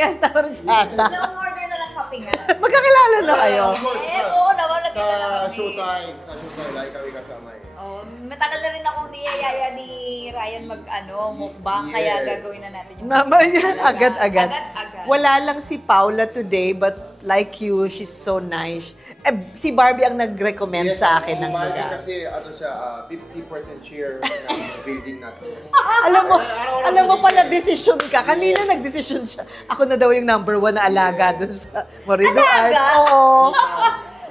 Fiesta Horchata. Na-order na lang kape nga. Magkakilala na kayo? Yes, oo naman. Nakita na Sa kami. showtime, like kami kasama eh. Oh, matagal na rin akong niyayaya ni Ryan mukbang, kaya gagawin na natin yung Mamaya, agad-agad. Agad-agad. Wala lang si Paula today, but like you, she's so nice. Si Barbie ang nag-recommend sa akin ng Barbie lugar. kasi siya, 50% share ng building natin. Alam mo pala, decision ka. Kanina nag-decision siya. Ako na daw yung number 1 na alaga dun sa Morido Art. Alaga? Oo.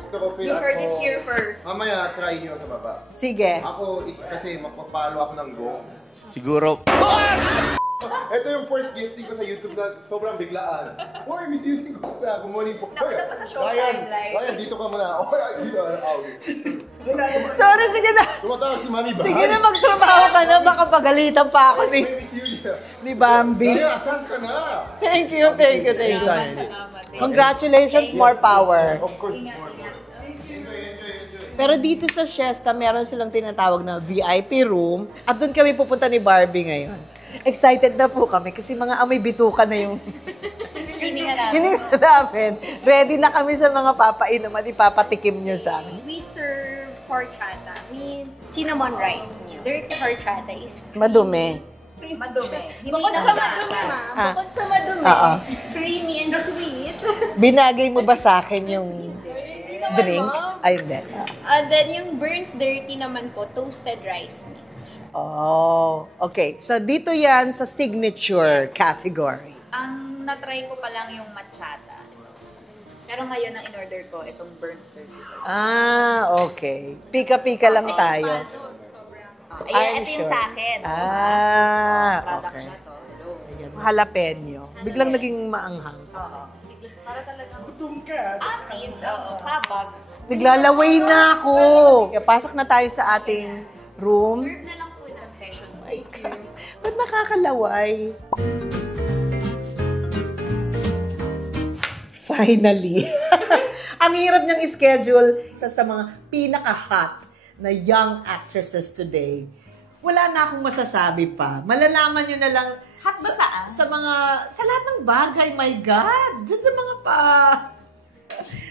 Gusto ko feel You heard it here first. Mamaya, try nyo sa baba. Sige. Ako, kasi magpapalo ako ng go. Siguro. Ito yung first guesting ko sa YouTube na sobrang biglaan. Uy, misusing ko sa morning po. Nauna pa sa Showtime live. Ryan, dito ka muna. Dito. Sorry, sige na. Tumatawag si Mami ba? Sige na, magtrabaho ka na. Baka pagalitan pa ako May miss you niya. ni Bambi. Ryan, asan ka na? Thank you. Salamat. Congratulations, more power. Of course. Ingat. Enjoy. Pero dito sa Siesta, meron silang tinatawag na VIP room. At doon kami pupunta ni Barbie ngayon. Excited na po kami kasi mga amoy bituka na yung Hininga namin. hininga namin. Ready na kami sa mga papainom at ipapatikim nyo sa amin. We serve horchata, means cinnamon rice meal. Dirty horchata is Madumi. madumi. Bukod sa madumi, ma'am. Ah. Bukod sa madumi. Oo. Creamy and sweet. Binagay mo ba sa akin yung naman, drink? ma'am. Ayun din. And then yung burnt dirty naman po, toasted rice meal. Oh, okay. So dito yan sa signature category. Ang natry ko pa lang yung matchata. Pero ngayon ang in-order ko, itong burnt turkey. Ah, okay. Pika-pika lang tayo. Ayan, I'm ito yung sure. sa akin. Okay. Product na to. Hello. Ayan, jalapeno. Biglang naging maanghang. Oo. Para talagang Gutom ka. asin. Oo. Kabag. Naglalaway na ako. Kaya pasok na tayo sa ating room. Serve na lang po ng fashion week. Ba't nakakalaway? Finally. Ang hirap niyang i-schedule sa mga pinaka-hot na young actresses today. Wala na akong masasabi pa. Malalaman niyo na lang Hot ba saan? sa lahat ng bagay, my God. Diyan sa mga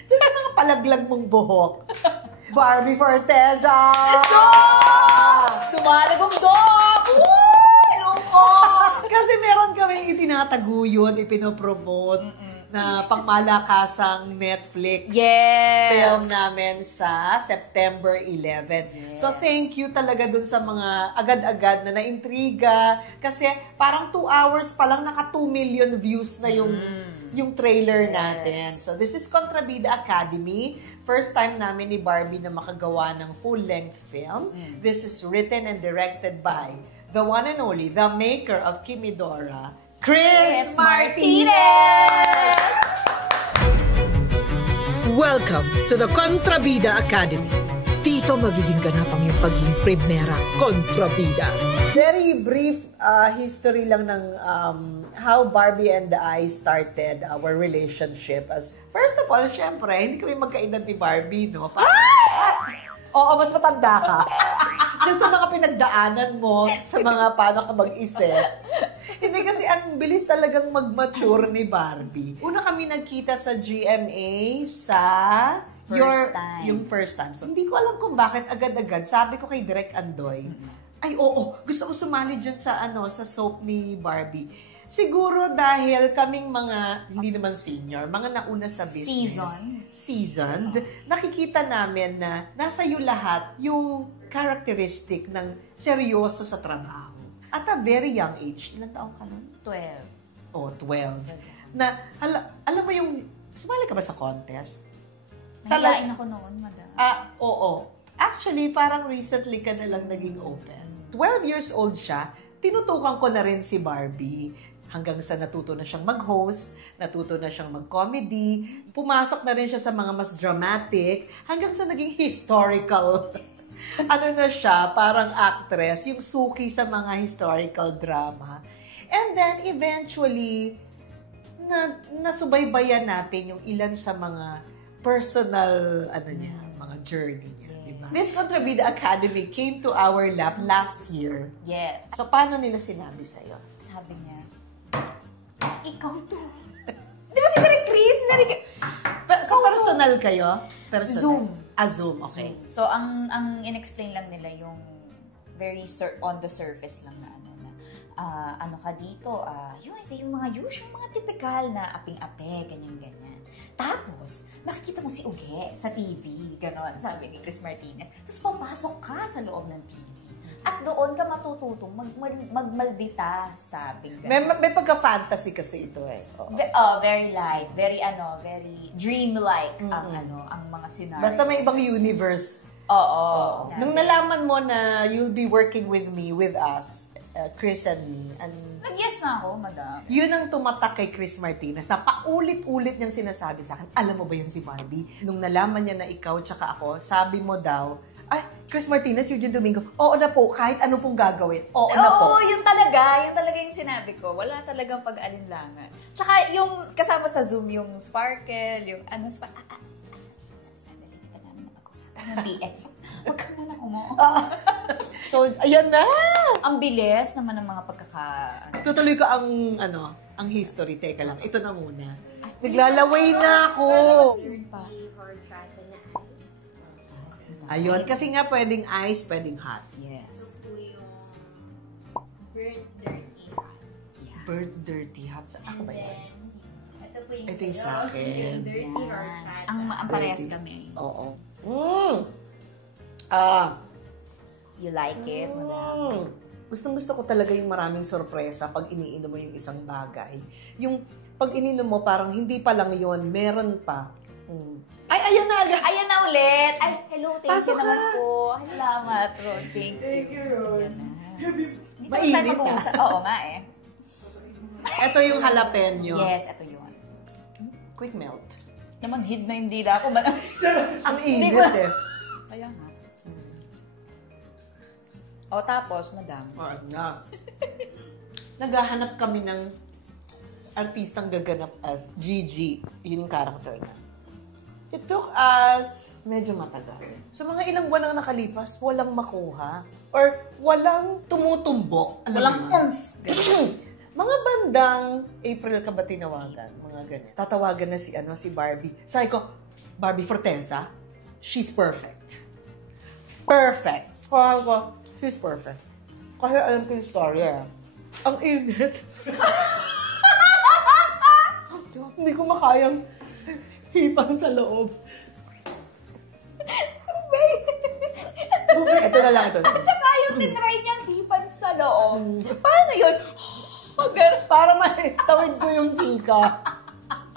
diyan sa mga palaglag mong buhok. Barbie Forteza! Let's go! Tumalagong dog! Hello po! Kasi meron kaming itinataguyod, ipinopromote na pangmalakasang Netflix film namin sa September 11. So thank you talaga dun sa mga agad-agad na naintriga kasi parang 2 hours pa lang naka 2 million views na yung trailer natin. So this is Contrabida Academy. First time namin ni Barbie na makagawa ng full-length film. This is written and directed by the one and only, the maker of Kimidora, Chris Martinez! Welcome to the Contrabida Academy. Dito magiging ganapang yung pagiging primera Contrabida. Very brief history lang ng how Barbie and I started our relationship. First of all, syempre, hindi kami magkaedad ni Barbie, no? Oo, mas matanda ka. Just sa mga pinagdaanan mo, sa mga paano ka mag-isip. Hindi kasi ang bilis talagang mag-mature ni Barbie. Una kami nagkita sa GMA sa yung first time. So, hindi ko alam kung bakit agad-agad. Sabi ko kay Direk Andoy, ay oo, gusto ko sumali dyan sa soap ni Barbie. Siguro dahil kaming mga, hindi naman senior, mga nauna sa business. Seasoned. Nakikita namin na nasa iyo lahat yung characteristic ng seryoso sa trabaho. At a very young age, ilang taong ka nun? 12. Oh, 12. Na, alam mo yung, sumali ka ba sa contest? Nahilain ako noon, madam. Oo. Actually, parang recently ka na lang naging open. 12 years old siya, tinutukan ko na rin si Barbie. Hanggang sa natuto na siyang mag-host, natuto na siyang mag-comedy, pumasok na rin siya sa mga mas dramatic, hanggang sa naging historical. Na siya, parang actress, yung suki sa mga historical drama. And then, eventually, nasubaybayan natin yung ilan sa mga personal, mga journey niya. Diba? Miss Contrabida Academy came to our lab last year. Yes. So, paano nila sinabi sa'yo? Sabi niya, ikaw to. So, personal kayo? Personal? Zoom. Zoom, okay. So, ang in-explain lang nila yung very on the surface lang na ano ka dito, yung mga usual, mga typical na aping-ape, ganyan-ganyan. Tapos, nakikita mo si Uge sa TV, gano'n, sabi ni Chris Martinez. Tapos, papasok ka sa loob ng TV. At doon ka matututong magmaldita, sabi gano'n. May pagka-fantasy kasi ito eh. Very light, very dreamlike ang mga scenario. Basta may ibang universe. Oo. Nung nalaman mo na you'll be working with us, Chris and me, Nag-yes na ako, madam. yun ang tumatak kay Chris Martinez na paulit-ulit niyang sinasabi sa akin, alam mo ba yan si Barbie? Nung nalaman niya na ikaw tsaka ako, sabi mo daw, ay, Chris Martinez, Eugene Domingo, oo na po, kahit ano pong gagawin, oo na po. Oo, yun talaga yung sinabi ko. Wala talagang pag-alinlangan. Tsaka yung kasama sa Zoom, yung Sparkle, yung sandali pa namin napag-usapan ng DX. Huwag ka muna So, ayan na! Ang bilis naman ng mga Tutuloy ko ang history. Teka lang, ito na muna. Naglalaway na ako! Ayun, kasi nga pwedeng ice, pwedeng hot. Yes. Ito yung burnt dirty hot. Yeah. Burnt, dirty, hot. Ako ba yan? Ito po yung Ito yung sa'yo. sa akin. Yung dirty horchata. Ang parehas kami. Oo. You like it, madam? Gustong-gusto ko talaga yung maraming sorpresa pag iniinom mo yung isang bagay. Yung pag ininom mo, parang hindi pa lang yun, meron pa. Ay, ayan na agad! Ayan na ulit! Ay, hello, thank Pasok you naman ka. po. Salamat, Ron. Thank you. Thank you, Ron. Ayan na. Hindi ko Mainit, tayo mag-uusap. Oo nga eh. Ito yung jalapeno. Yes, ito yun. Quick melt. Namanhid na yung dila ko. Ang Hindi init ko- eh. Kaya nga. O tapos, madam. Na. Naghahanap kami ng artistang gaganap as Gigi, yung character na. It took us medyo matagal. So mga ilang buwan ang nakalipas, walang makuha. Or walang tumutumbok. Walang oomph. Mga bandang April ka ba tinawagan? Mga ganyan. Tatawagan na si Barbie. Sabi ko, Barbie Forteza, she's perfect. Perfect. Sabi ko, she's perfect. Kasi alam ko yung story eh. Ang init. Hindi ko makayang hipang sa loob. Ito na lang ito. Tsaka yung tinry niyang hipan sa loob. Paano yun? Para maitawid ko yung chika.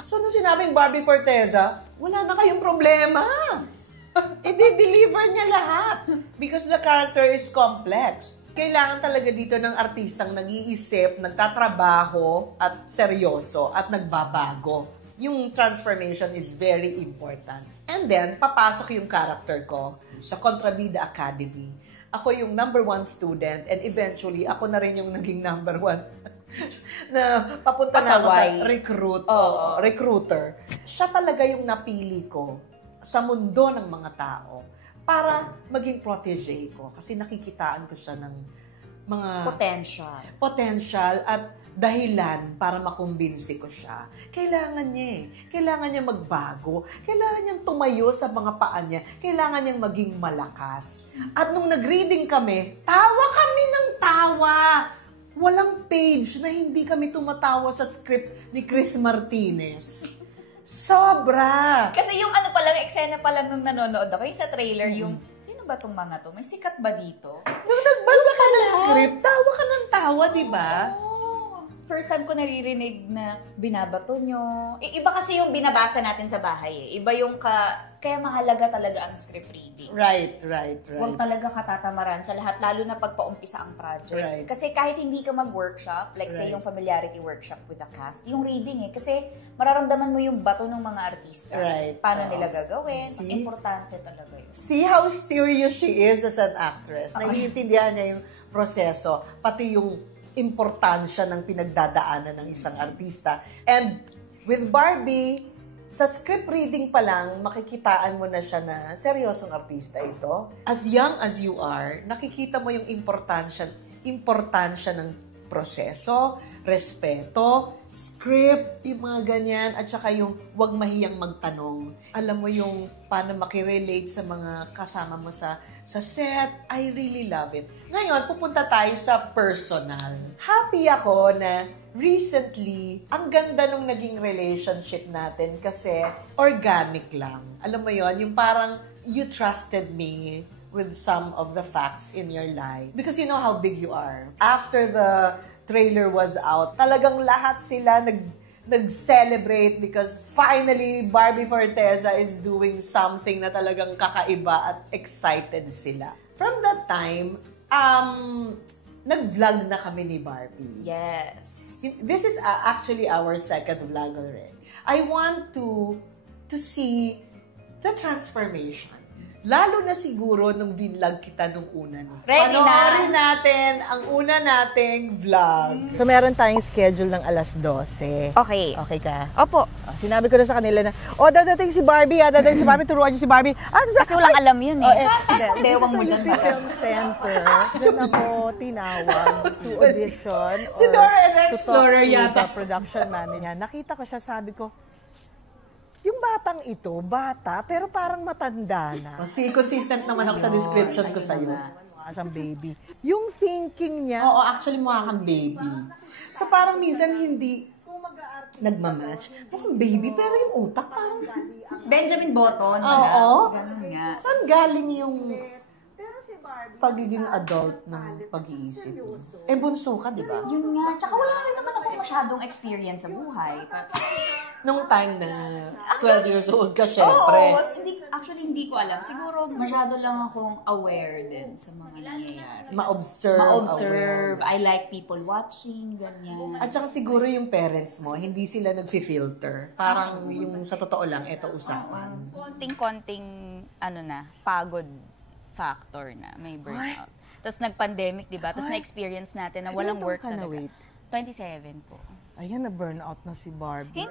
So, nung sinabing Barbie Forteza, wala na kayong problema. I-deliver niya lahat. Because the character is complex. Kailangan talaga dito ng artistang nag-iisip, nagtatrabaho, at seryoso, at nagbabago. Yung transformation is very important. And then, papasok yung character ko sa Contrabida Academy. Ako yung #1 student, and eventually, ako na rin yung naging #1 na papunta na ako sa recruiter. Siya talaga yung napili ko sa mundo ng mga tao para maging protege ko. Kasi nakikitaan ko siya ng mga potential at dahilan para makumbinsi ko siya. Kailangan niya magbago. Kailangan niyang tumayo sa mga paa niya. Kailangan niyang maging malakas. At nung nag-reading kami, tawa kami ng tawa. Walang page na hindi kami tumatawa sa script ni Chris Martinez. Sobra! Kasi yung eksena pa lang nung nanonood ako, yung sa trailer, yung, sino ba tong mga to? May sikat ba dito? Nung nagbasa ka ng script, tawa ka ng tawa, di ba? First time ko naririnig na binabato nyo. Iba kasi yung binabasa natin sa bahay eh. Iba yung kaya mahalaga talaga ang script reading. Right. Huwag talaga katatamaran sa lahat, lalo na pagpaumpisa ang project. Right. Kasi kahit hindi ka mag-workshop, like say Right. yung familiarity workshop with the cast, yung reading eh. Kasi mararamdaman mo yung bato ng mga artista. Right. Paano nila gagawin. See? Importante talaga yun. See how serious she is as an actress. Naiintindihan niya yung proseso, pati yung importansya ng pinagdadaanan ng isang artista. And with Barbie, sa script reading pa lang, makikitaan mo na siya na seryosong artista ito. As young as you are, nakikita mo yung importansya ng proseso, respeto, script, yung mga ganyan, at saka yung wag mahiyang magtanong. Alam mo yung paano makirelate sa mga kasama mo sa set. I really love it. Ngayon, pupunta tayo sa personal. Happy ako na recently, ang ganda nung naging relationship natin kasi organic lang. Alam mo yon, yung parang you trusted me with some of the facts in your life because you know how big you are. After the trailer was out, talagang lahat sila nag-celebrate because finally Barbie Forteza is doing something na talagang kakaiba at excited sila. From that time, nag-vlog na kami ni Barbie. Yes. This is actually our second vlog already. I want to see the transformation. Lalo na siguro nung binlog kita nung una. Ready na! Panoorin natin ang una nating vlog. So, meron tayong schedule ng alas 12. Okay. Okay ka? Opo. Sinabi ko na sa kanila na, dadating si Barbie, dadating si Barbie, turuan niyo si Barbie. Kasi walang alam yun eh. Dewang mo dyan. Sa UP Film Center, dyan ako tinawag to audition. Si Dora and Explorer to yata. the production manager. Nakita ko siya, sabi ko, yung batang ito, bata, pero parang matanda na. Consistent naman ako sa description ko sa'yo. Mukha siyang baby. Yung thinking niya, actually mukha kang baby. So parang minsan hindi nagmamatch. Mukhang baby, pero yung utak parang Benjamin Button. Oo. Ganun nga. Saan galing yung pagiging adult ng pag-iisip? Bunso ka, di ba? Yun nga. Tsaka wala rin naman ako masyadong experience sa buhay. Nung time na 12 years old ka, syempre. Oo, hindi ko alam. Siguro masyado lang akong aware din sa mga nangyayari. Ma-observe. I like people watching, ganyan. At saka siguro yung parents mo, hindi sila nag-filter. Parang yung sa totoo lang, eto usapan. Konting-konting, pagod factor na, may burnout. Tapos nag-pandemic, di ba? Tapos na-experience natin na walang work talaga. Wait. 27 po. Ayan, na-burnout na si Barbie.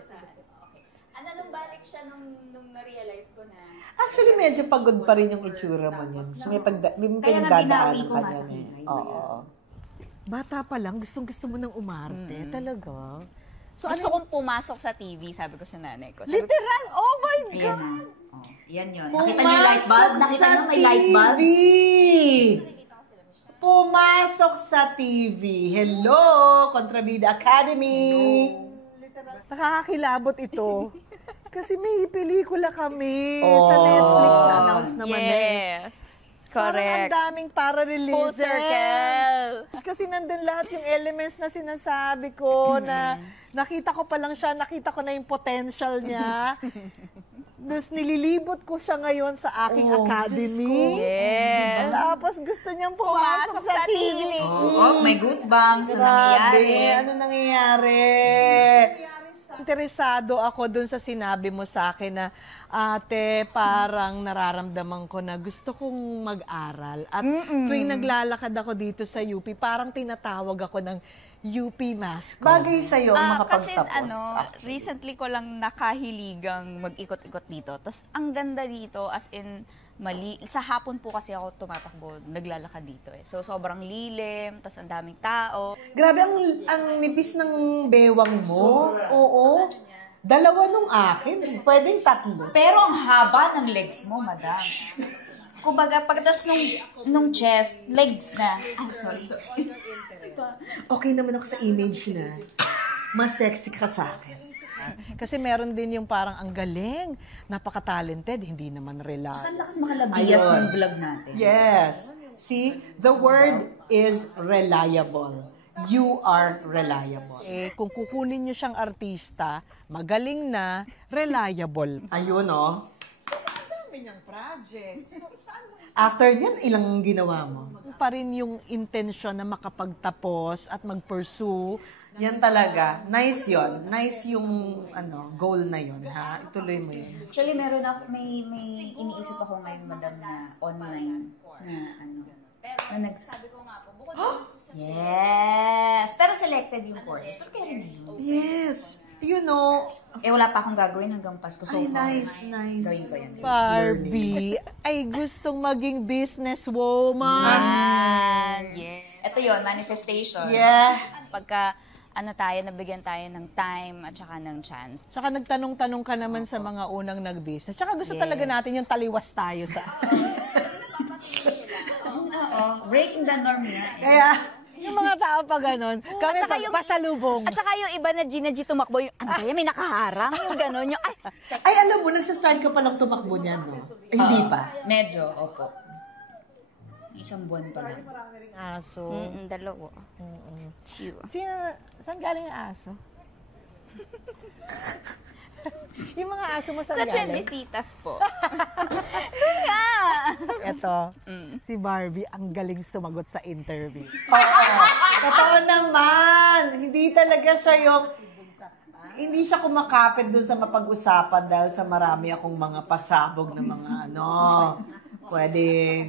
Nung balik siya nung na-realize ko na... Actually, medyo pagod pa rin yung itsura mo niyan. So, may pinagdadaanan ka niyan eh. Oo. Bata pa lang, gustong-gusto mo ng umarte. Talaga. So, Gusto kong pumasok sa TV, sabi ko sa nanay ko. literal? Oh my God! Ayan na. Oh, yan yun. Nakita niyo yung light bulb? Nakita niyo may light bulb? Pumasok sa TV. Hello, Kontrabida Academy. Nakakakilabot ito. Kasi may pelikula kami sa Netflix na announce naman Yes. Parang Correct. ang daming para-releases. Full circle. Kasi nandun lahat yung elements na sinasabi ko na nakita ko pa lang siya, nakita ko na yung potential niya. Tapos nililibot ko siya ngayon sa aking academy. Yes. Tapos gusto niyang pumasok sa TV. May goosebumps na nangyayari. Ano nangyayari? Interesado ako dun sa sinabi mo sa akin na, ate, parang nararamdaman ko na gusto kong mag-aral. At tuwing naglalakad ako dito sa UP, parang tinatawag ako ng UP mascot. Bagay sa'yo Kasi makapagtapos. recently ko lang nakahiligang mag-ikot-ikot dito. Tapos ang ganda dito, as in, sa hapon po kasi ako tumatakbo, naglalakad dito eh. So sobrang lilim, tapos ang daming tao. Grabe, ang nipis ng bewang mo. Oo. Dalawa nung akin. Pwedeng tatlo. Pero ang haba ng legs mo, madam. Kumbaga, pagkatapos nung chest, legs na. Sorry. Okay naman ako sa image na mas sexy ka sa akin. Kasi meron din yung parang ang galing, napaka-talented, hindi naman relax. Saka lakas makalabiyas ng vlog natin. Yes. See, the word is reliable. You are reliable. Kung kukunin niyo siyang artista, magaling na, reliable. Ayun, oh. So, ang dami niyang project. After yan, ilang ginawa mo? Pa rin yung intention na makapagtapos at mag-pursue. Yan talaga. Nice yon. Nice yung goal na yon, ha? Ituloy mo yun. Actually, may iniisip ako ngayon, madam, na online na sabi ko nga po, bukod yes! Pero selected yung courses. Pero kaya rin yun. Yes! You know, wala pa akong gagawin hanggang Pasko. So far. Nice. Gawin ko yan. Barbie, ay gustong maging businesswoman. Yes. Ito yon, manifestation. Yeah. pagka nabigyan tayo ng time at saka ng chance. Tsaka nagtanong-tanong ka naman sa mga unang nag-business. Tsaka gusto talaga natin yung taliwas tayo sa... Oo, breaking the norm nga eh. Kaya, yung mga tao pa ganun, kami pasalubong. At saka yung iba na Gina G tumakbo, yung kaya may nakaharang, yung gano'n, yung Ay, alam mo, nagsastart ka palang tumakbo niyan, no? Hindi pa. Medyo, opo. Isang buwan pa lang. Marami ring aso. dalawa. Chill. Saan galing ang aso? Yung mga aso mo saan Such as galing? isitas po. Eto, si Barbie ang galing sumagot sa interview. Oo. Totoo naman. Hindi talaga siya yung... Hindi siya kumakapit dun sa mapag-usapan dahil sa marami akong mga pasabog na mga pwedeng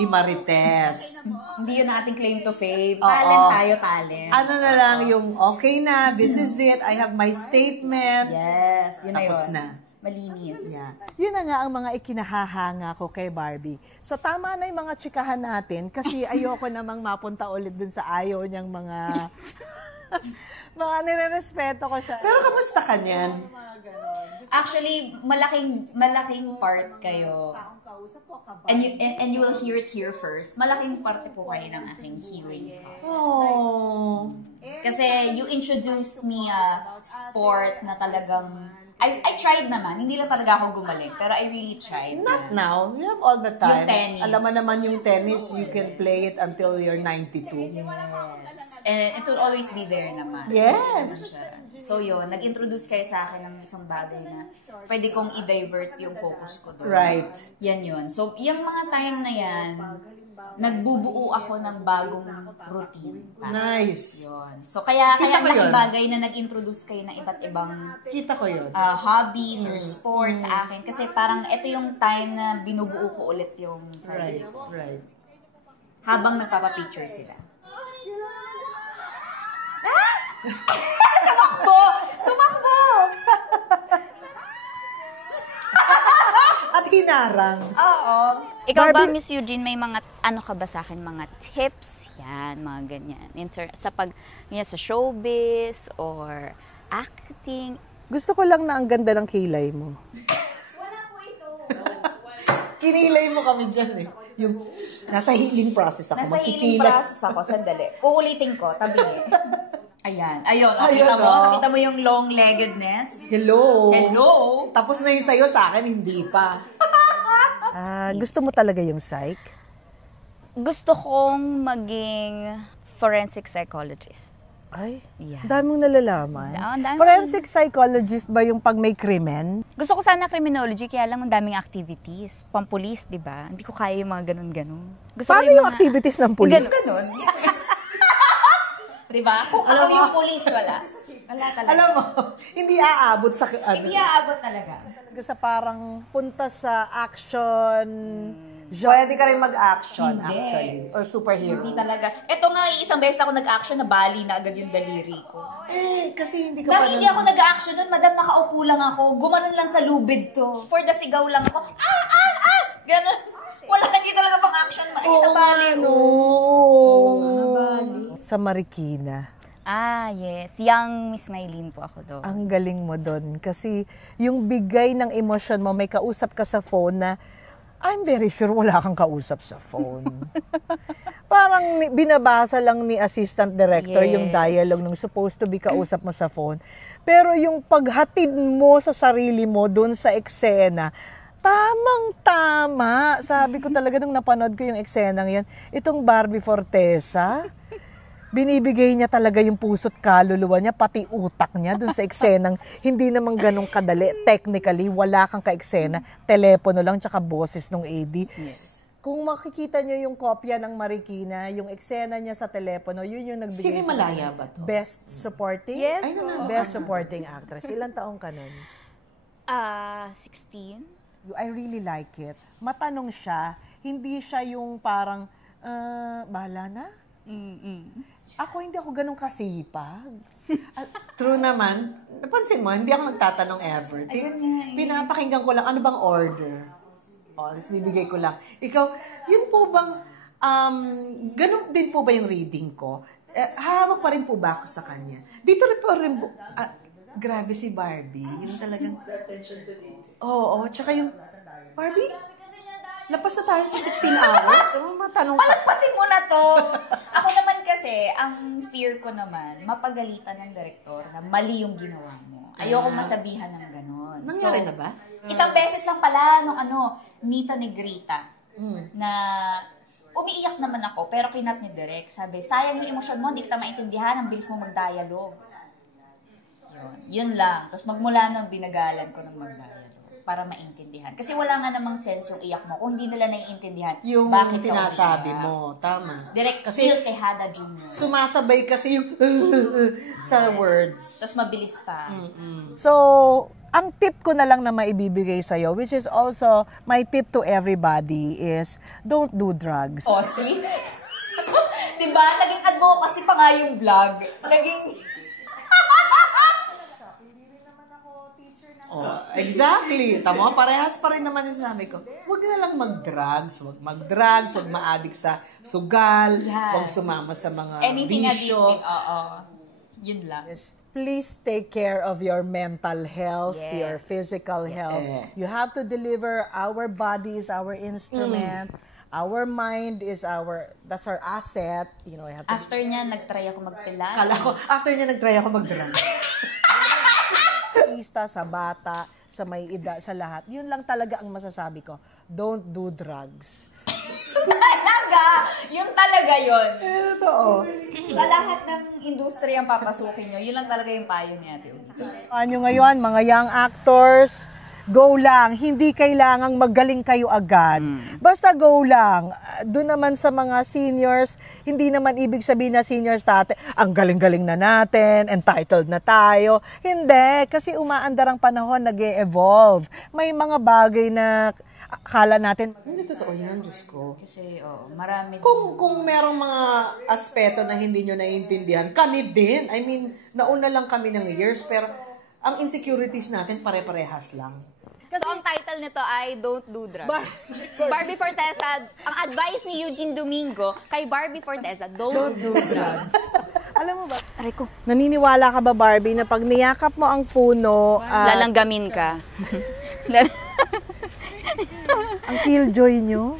imarites. Hindi yun ating claim to fame. Talent tayo, talent. Ano na lang yung okay na, this is it, I have my statement. Yes, yun na yun. Tapos na. Malinis. Yeah. Yun na nga ang mga ikinahahanga ko kay Barbie. So tama na yung mga chikahan natin kasi ayoko namang mapunta ulit dun sa ayaw niyang mga nire-respeto ko siya. Pero kamusta ka niyan? Actually, malaking part kayo. And you will hear it here first. Malaking parte po kayo ng aking healing process. Oh. Kasi you introduced me a sport na talagang I tried naman. Hindi lang talaga ako gumaling. Pero I really tried. Not now. You have all the time. Yung tennis. Alam mo naman yung tennis, you can play it until you're 92. Yes. And it will always be there naman. Yes. So yun, nag-introduce kayo sa akin ng isang bagay na pwede kong i-divert yung focus ko doon. Right. Yan yun. So, yung mga time na yan, nagbubuo ako ng bagong routine. Nice. Yun. So, kaya Kita ko yun. bagay na nag-introduce kayo ng iba't ibang Kita ko yun. hobbies or sports sa akin. Kasi parang ito yung time na binubuo ko ulit yung sarili ko. Right. Habang nagpapapicture sila. Tumakbo! At hinarang. Oo. Ikaw ba, Barbie- Miss Eugene, may mga, ka ba sa akin, mga tips? Yan, mga ganyan. Sa showbiz or acting. Gusto ko lang na ang ganda ng kilay mo. Wala po ito. Kinilay mo kami dyan eh. Yung nasa healing process ako. Nasa healing process ako. Sandali. Uulitin ko. Tabi eh. Ayan. Ayun. Nakita mo? oh. Nakita mo yung long-leggedness? Hello. Hello? Tapos na yung sa'yo, sa akin hindi pa. Gusto mo talaga yung psych? Gusto kong maging forensic psychologist. Ay, Yeah. daming nalalaman. Dami. Forensic psychologist ba yung pag may krimen? Gusto ko sana criminology, kaya lang ang daming activities. Pampulis, di ba? Hindi ko kaya yung mga ganun-ganun. Gusto ko Paano yung mga- activities ng pulis? Ganun. Diba? Kung ako yung police, wala. Wala talaga. Alam mo, hindi aabot sa Hindi aabot talaga. sa parang punta sa action. Pwede ka rin mag-action, Hindi. actually. Or superhero. Hindi talaga. Ito nga, isang beses ako nag-action, nabali na agad yung daliri ko. Kasi hindi ka Dahil hindi ako nag-action nun, madam, nakaupo lang ako. Gumanon lang sa lubid to. For the sigaw lang ako. Ganon. Wala, hindi talaga pang action. Nabali. Nabali. Sa Marikina. Yes. Young Miss Maylene po ako doon. Ang galing mo doon. Kasi yung bigay ng emosyon mo, may kausap ka sa phone na, I'm very sure wala kang kausap sa phone. Parang binabasa lang ni assistant director yung dialogue nung supposed to be kausap mo sa phone. Pero yung paghatid mo sa sarili mo doon sa eksena, tamang-tama. Sabi ko talaga nung napanood ko yung eksenang yan, itong Barbie Fortesa, binibigay niya talaga yung puso't kaluluwa niya, pati utak niya dun sa eksenang hindi naman ganun kadali. Technically, wala kang ka-eksena. Telepono lang, tsaka boses nung AD. Yes. Kung makikita niyo yung kopya ng Marikina, yung eksena niya sa telepono, yun yung nagbigay sa Malaya ba to? Best Supporting? Yes. Best Supporting Actress. Ilang taong ka nun? 16. I really like it. Matanong siya, hindi siya yung parang, bahala na? Ako, hindi ako ganun kasipag. True naman. Napansin mo, hindi ako nagtatanong ever. Pinapakinggan ko lang, ano bang order? Tapos bibigay ko lang. Ikaw, yun po bang, Ganun din po ba yung reading ko? Hawak pa rin po ba ako sa kanya? Dito rin po rin po, grabe si Barbie. Yung talagang... Oo, tsaka yung... Barbie? Lapas na tayo sa 16 hours? Matanong ka. Palagpasin mo na to! Ako naman kasi, ang fear ko naman, mapagalitan ng direktor na mali yung ginawa mo. Ayoko masabihan ng ganon. Nangyari na ba? Isang beses lang pala nung Nita Negrita, na umiiyak naman ako, pero kinat ni Direk. Sabi, sayang yung emosyon mo, hindi kita maintindihan, ang bilis mo mag-dialogue. Yun lang. Tapos magmula nun, binagalan ko ng mag-dialogue para maintindihan. Kasi wala nga namang sense yung iyak mo kung hindi nila naiintindihan. Yung bakit sinasabi mo, tama. Direct Kasi feel kay Hada Jr. Sumasabay kasi yung sa words. Tapos mabilis pa. So, ang tip ko na lang na maibibigay sa'yo, which is also my tip to everybody, is don't do drugs. O, see? Diba? Naging advocacy pa nga yung vlog. Naging... Exactly. Tama, parehas pa rin naman yung sinabi ko. Huwag na lang mag-drugs. Huwag ma-addict sa sugal. Huwag sumama sa mga anything bisyo. addicting. Oo. Yun lang. Please take care of your mental health, your physical health. You have to deliver. Our body is our instrument. Our mind is that's our asset. You know, I have to After niya, nag-try ako magpilates. Kala ko, after niya nag-try ako mag-drugs. sa bata, sa may edad, sa lahat. Yun lang talaga ang masasabi ko. Don't do drugs. Talaga! Yun talaga yun. Totoo. Sa lahat ng industriyang papasukin nyo, yun lang talaga yung payo niya. Ano ngayon, mga young actors, go lang. Hindi kailangang magaling kayo agad. Basta go lang. Doon naman sa mga seniors, hindi naman ibig sabihin na seniors dati, ang galing-galing na natin, entitled na tayo. Hindi, kasi umaandar ang panahon, nag-e-evolve. May mga bagay na akala natin, Hindi totoo yan, Diyos ko. Kasi, marami. Kung merong mga aspeto na hindi nyo naiintindihan, kami din. I mean, nauna lang kami ng years, pero ang insecurities natin pare-parehas lang. So, ang title nito ay Don't Do Drugs. Barbie Forteza, ang advice ni Eugene Domingo kay Barbie Forteza, don't do drugs. alam mo ba, naniniwala ka ba, Barbie, na pag niyakap mo ang puno, Lalanggamin ka. ang killjoy nyo?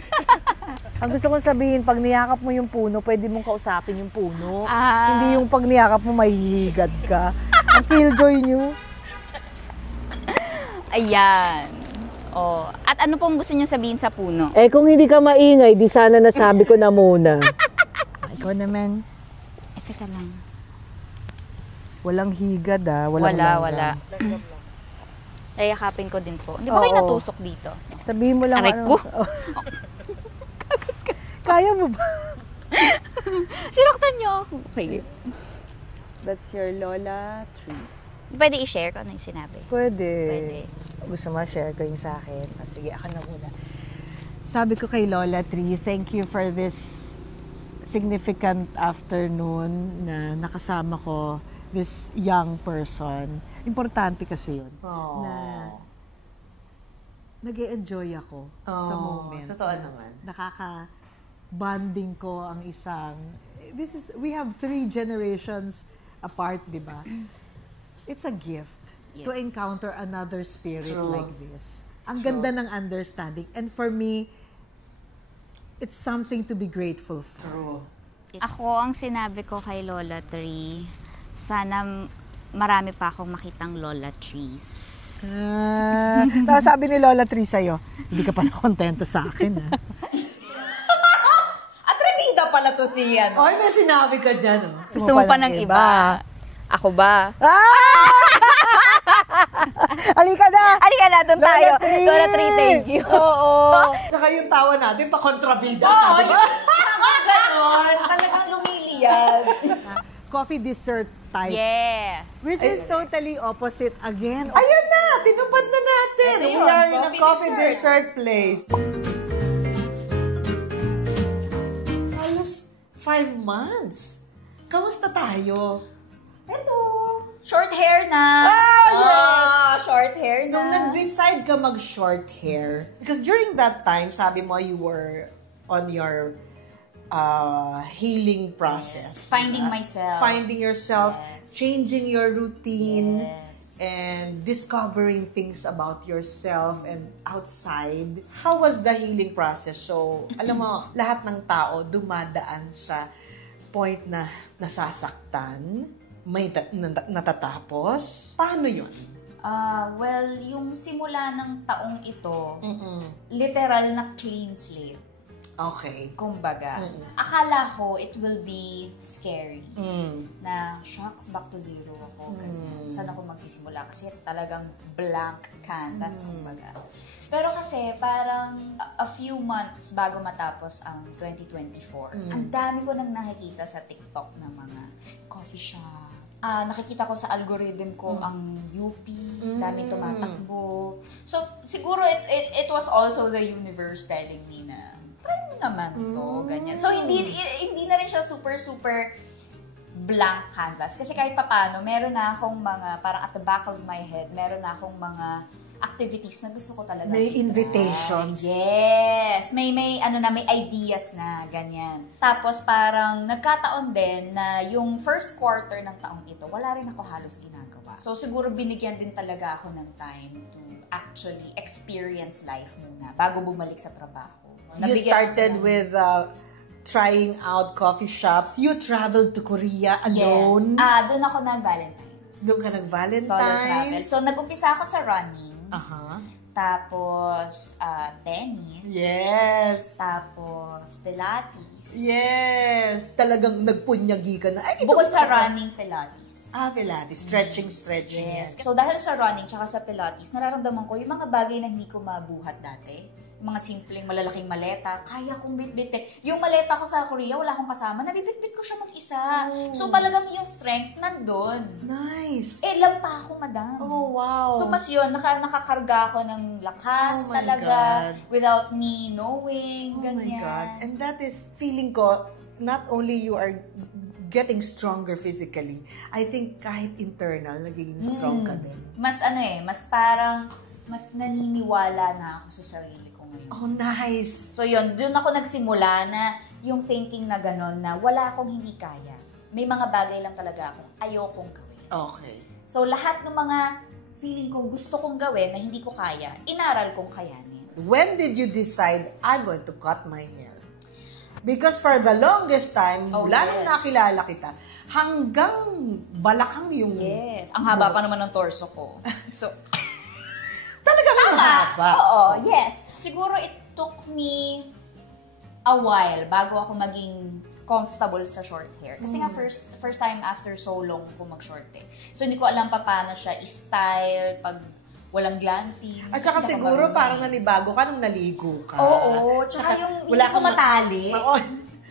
Ang gusto kong sabihin, pag niyakap mo yung puno, pwede mong kausapin yung puno. Hindi yung pag niyakap mo, mahihigad ka. Ang killjoy nyo. Ayan. At ano pong gusto niyo sabihin sa puno? Kung hindi ka maingay, di sana nasabi ko na muna. Ikaw naman. Teka lang. Walang higad Wala. Ayakapin ko din po. Hindi ba kayo natusok dito? Sabihin mo lang. Aray ko. Kaya mo ba? Sinaktan niyo ako. Okay. That's your Lola tree. Pwede i-share ko ano yung sinabi? Pwede. Gusto mo share ko yung sa akin? Sige, ako na muna. Sabi ko kay Lola Tree, thank you for this significant afternoon na nakasama ko this young person. Importante kasi yun. Na nag-e-enjoy ako sa moment. Totoo naman. Nakaka-bonding ko ang isang... We have 3 generations apart, di ba? It's a gift to encounter another spirit like this. Ang ganda ng understanding. And for me, it's something to be grateful for. Ako, ang sinabi ko kay Lola Tree, sana marami pa akong makitang Lola Trees. Tapos sabi ni Lola Tree sa'yo, hindi ka pala kontento sa akin, ha? Atrevida pala to si Ay, may sinabi ka dyan, Gusto mo pa ng iba? Ako ba? Halika na, doon tayo. Lola Tree, thank you. Oo. Saka yung tawa natin, pa-kontrabida. Ganon. Talagang lumili yan. Coffee dessert type. Yes. Which is totally opposite again. Ayan na, tinupad na natin. Ito We yun, are in a coffee coffee dessert. dessert place. Halos 5 months. Kamusta tayo? Ito. Short hair na. Short hair na. Nung nag-decide ka mag-short hair, because during that time, sabi mo you were on your healing process. Finding diba? myself. Finding yourself, Yes. changing your routine, Yes. and discovering things about yourself and outside. How was the healing process? So, alam mo, lahat ng tao dumadaan sa point na nasasaktan, may natatapos. Paano yun? Well, yung simula ng taong ito, literal na clean slate. Okay. Kumbaga, akala ko it will be scary. Na, shucks, back to zero ako. Ganyan. Saan ako magsisimula? Kasi talagang blank canvas, kumbaga. Pero kasi, parang a few months bago matapos ang 2024, ang dami ko nang nakikita sa TikTok na mga coffee shop. Nakikita ko sa algorithm ko ang UP, daming tumatakbo. So, siguro it was also the universe telling me na, try mo naman to, ganyan. So, hindi na rin siya super blank canvas. Kasi kahit papano, meron na akong mga, parang at the back of my head, meron na akong mga activities na gusto ko talaga. May i-try. invitations. Yes. May ideas na, ganyan. Tapos parang nagkataon din na yung first quarter ng taong ito, wala rin ako halos ginagawa. So siguro binigyan din talaga ako ng time to actually experience life muna bago bumalik sa trabaho. You started with trying out coffee shops. You traveled to Korea alone. Yes. Doon ako nag-Valentine's. Doon ka nag-Valentine's. Solo travel. So, nag-umpisa ako sa running. Aha. Tapos, tennis. Yes. Tapos, Pilates. Yes. Talagang nagpunyagi ka na. Ay, Bukod sa running, Pilates. Pilates. Stretching. Yes. So, dahil sa running tsaka sa Pilates, nararamdaman ko yung mga bagay na hindi ko mabuhat dati. Yung mga simpleng malalaking maleta, kaya kong bitbitin. Yung maleta ko sa Korea, wala akong kasama, nabibitbit ko siya mag-isa. So, talagang yung strength nandun. Nice. Lang pa ako, madam. Oh, wow. So, mas yun, nakakarga ako ng lakas talaga, without me knowing, ganyan. Oh my God. And that is, feeling ko, not only you are getting stronger physically, I think kahit internal, nagiging strong ka din. Mas mas naniniwala na ako sa sarili ko ngayon. Oh, nice. So yun, dun ako nagsimula na yung thinking na gano'n na wala akong hindi kaya. May mga bagay lang talaga akong ayokong gawin. Okay. So lahat ng mga feeling ko gusto kong gawin na hindi ko kaya, inaral kong kayanin. When did you decide, I'm going to cut my hair? Because for the longest time, mula nung nakilala kita, hanggang balakang yung... Yes. Ang haba pa naman ng torso ko. So, talagang mahaba. Oo, yes. Siguro it took me a while bago ako maging comfortable sa short hair. Kasi nga first time after so long ko mag-short eh. So hindi ko alam pa paano siya i-style pag walang glanting. At saka siguro parang nanibago ka nung naligo ka. Oo, tsaka yung wala hindi ko matali.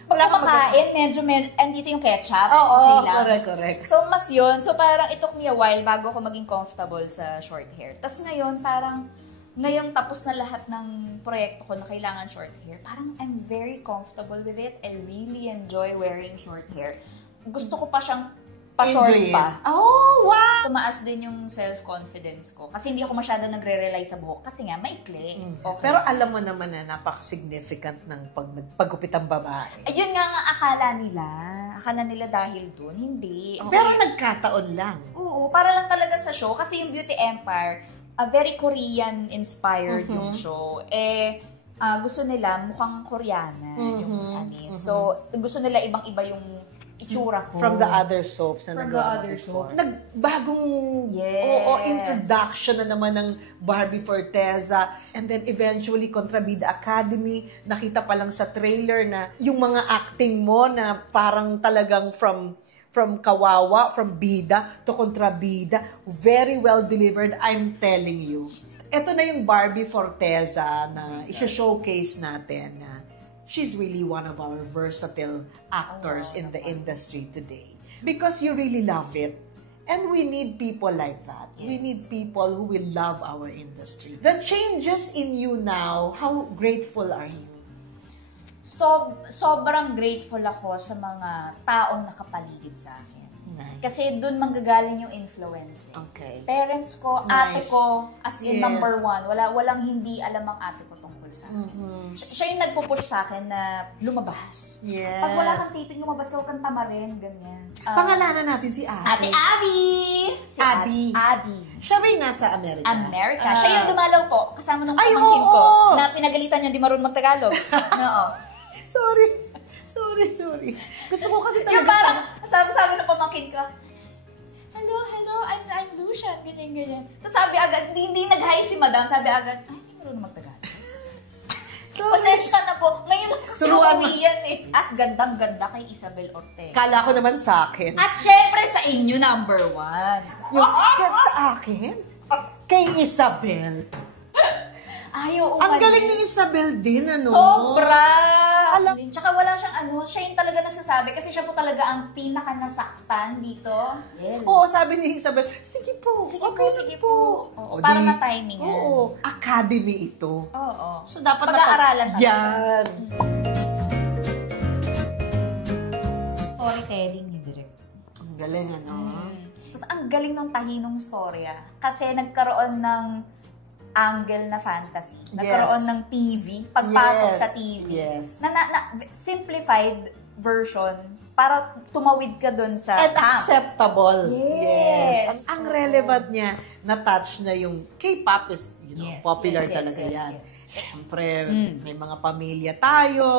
Wala kumakain, medyo, andito yung ketchup. Oo, okay correct. So, mas yun. So, parang it took me a while bago ako maging comfortable sa short hair. Tapos ngayon, parang, ngayong tapos na lahat ng proyekto ko na kailangan short hair, parang I'm very comfortable with it. I really enjoy wearing short hair. Gusto ko pa siyang pa-short pa. Oh, wow! Tumaas din yung self-confidence ko. Kasi hindi ako masyado nagre-rely sa buhok. Kasi nga, maikli. Okay. Pero alam mo naman na napaka-significant ng pagupit ang babae. Ayun nga akala nila. Akala nila dahil dun. Hindi. Okay. Pero nagkataon lang. Oo, para lang talaga sa show. Kasi yung Beauty Empire, very Korean-inspired yung show. Gusto nila mukhang Koreana yung anis. So, gusto nila ibang-iba yung itsura ko. From the other soaps na From the other soaps. Nagbagong introduction na naman ng Barbie Forteza. And then eventually, Kontrabida Academy. Nakita pa lang sa trailer na yung mga acting mo na parang talagang from kawawa, from bida to kontrabida. Very well delivered, I'm telling you. Ito na yung Barbie Forteza na isa-showcase natin na she's really one of our versatile actors in the industry today. Because you really love it. And we need people like that. Yes. We need people who will love our industry. The changes in you now, how grateful are you? So, sobrang grateful ako sa mga taong nakapaligid sa akin. Nice. Kasi dun manggagaling yung influence. Okay. Parents ko, Nice. ate ko, as in Yes. number one. Walang hindi alam ang ate ko tungkol tungkol sa akin. Siya yung nagpo-push sa akin na lumabas. Yes. Pag wala kang taping, lumabas ka, huwag kang tamarin, ganyan. Pangalanan natin si Ate Ate. Abby! Si Abby. Abby. Siya may nasa Amerika. America. Siya yung dumalaw po, kasama ng Ay, pamangkin ko, oo! na pinagalitan niya, di marunong magtagalog. Oo. Sorry. Gusto ko kasi talaga. Yung parang, sabi ng pamangkin ko, hello, I'm Lucian, ganyan. Tapos sabi agad, hindi nag-hi si madam, sabi agad, ay, hindi marunong magtagalog. Pasensya na po, ngayon lang kasi Turuan umuwi yan eh. At gandang-ganda kay Isabel Ortega. Kala ko naman sa akin. At syempre sa inyo, number 1. Yung sa akin? Kay Isabel. Ayaw umalis. Ang galing ni Isabel din, ano? Sobra! Tsaka wala siyang siya yung talaga nagsasabi kasi siya po talaga ang pinaka nasaktan dito. Oo, sabi ni Isabel, sige po. Sige po. Oo, para na-timingan. Oo, academy ito. Oo. So, dapat pag-aaralan natin. Yan. Storytelling ni Direk. Ang galing, ano? Tapos ang galing ng tahinong storya kasi nagkaroon ng angle na fantasy. Nagkaroon ng TV, pagpasok sa TV. Yes. Na simplified version para tumawid ka dun sa And camp. acceptable. Yes. Ang relevant niya, na-touch na yung K-pop is, Yes, popular yes, talaga yes, yan. yes. Siyempre, may mga pamilya tayo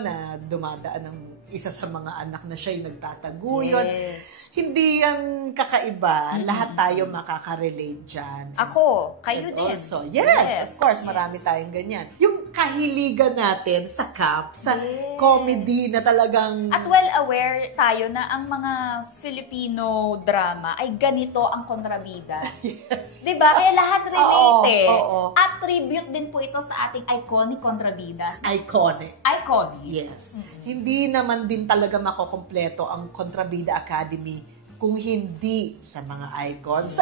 na dumadaan ng isa sa mga anak na siya yung nagtataguyod. Yes. Hindi yan kakaiba. Lahat tayo makaka-relate dyan. Ako, kayo And din. also, yes, of course, marami tayong ganyan. Yung kahiligan natin sa camp, sa comedy na talagang... At well aware tayo na ang mga Filipino drama ay ganito ang kontrabida. Yes. Diba? Kaya lahat related. Oo. At tribute din po ito sa ating iconic kontrabidas. Iconic. Iconic. Yes. Hindi naman din talaga makokompleto ang Kontrabida Academy kung hindi sa mga icons.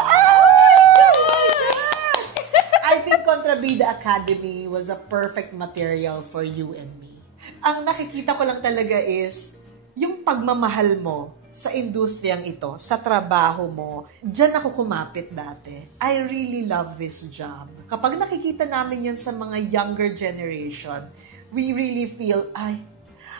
I think Kontrabida Academy was a perfect material for you and me. Ang nakikita ko lang talaga is yung pagmamahal mo sa industriyang ito, sa trabaho mo. Diyan ako kumapit dati. I really love this job. Kapag nakikita namin yun sa mga younger generation, we really feel,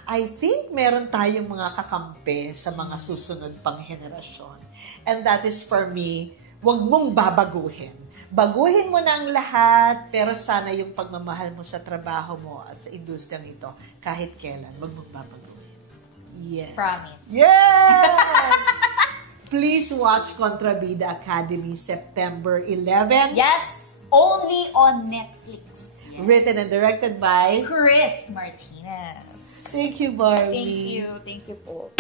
I think meron tayong mga kakampi sa mga susunod pang henerasyon. And that is for me, wag mong babaguhin. Baguhin mo na ang lahat, pero sana yung pagmamahal mo sa trabaho mo at sa industriyang ito, kahit kailan, wag mong babaguhin. Yes. Promise. Yes! Please watch Kontrabida Academy September 11. Yes! Only on Netflix. Written and directed by Chris Martinez. Thank you, Barbie. Thank you po.